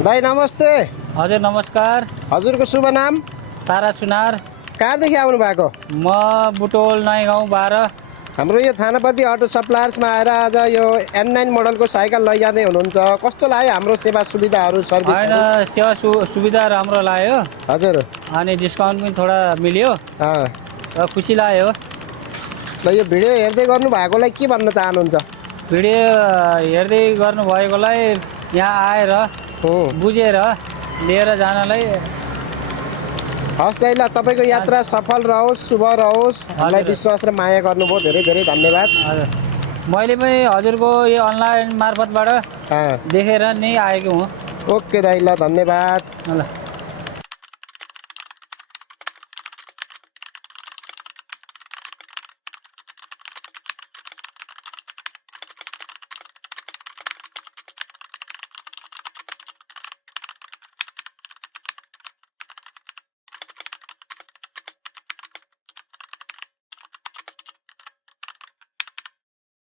दाइ नमस्ते। हजुर नमस्कार। हजुरको शुभ नाम? तारा सुनार। कहाँदेखि आउनु भएको? म बुटोल नयाँ गाउँ 12। हाम्रो यो थानापति अटो सप्लायर्समा आएर आज यो N9 मोडलको साइकल लैजाँदै हुनुहुन्छ। कस्तो लाग्यो हाम्रो सेवा सुविधाहरू, सर्भिस? होइन, सेवा सुविधा राम्रो लाग्यो। हजुर। अनि डिस्काउन्ट पनि थोडा मिल्यो र खुसी लाग्यो। ल यो भिडियो हेर्दै गर्नु भएकोलाई के भन्न चाहनुहुन्छ? भिडियो हेर्दै गर्नुभएकोलाई यहाँ आएर बुझेर लिएर जानलाई हस् दाइ, ल तपाईँको यात्रा सफल रहोस्, शुभ रहोस्। हामीलाई विश्वास र माया गर्नुभयो, धेरै धेरै धन्यवाद। हजुर, मैले पनि हजुरको यो अनलाइन मार्फतबाट देखेर नै आएको हुँ। ओके दाइ, ल धन्यवाद। ल।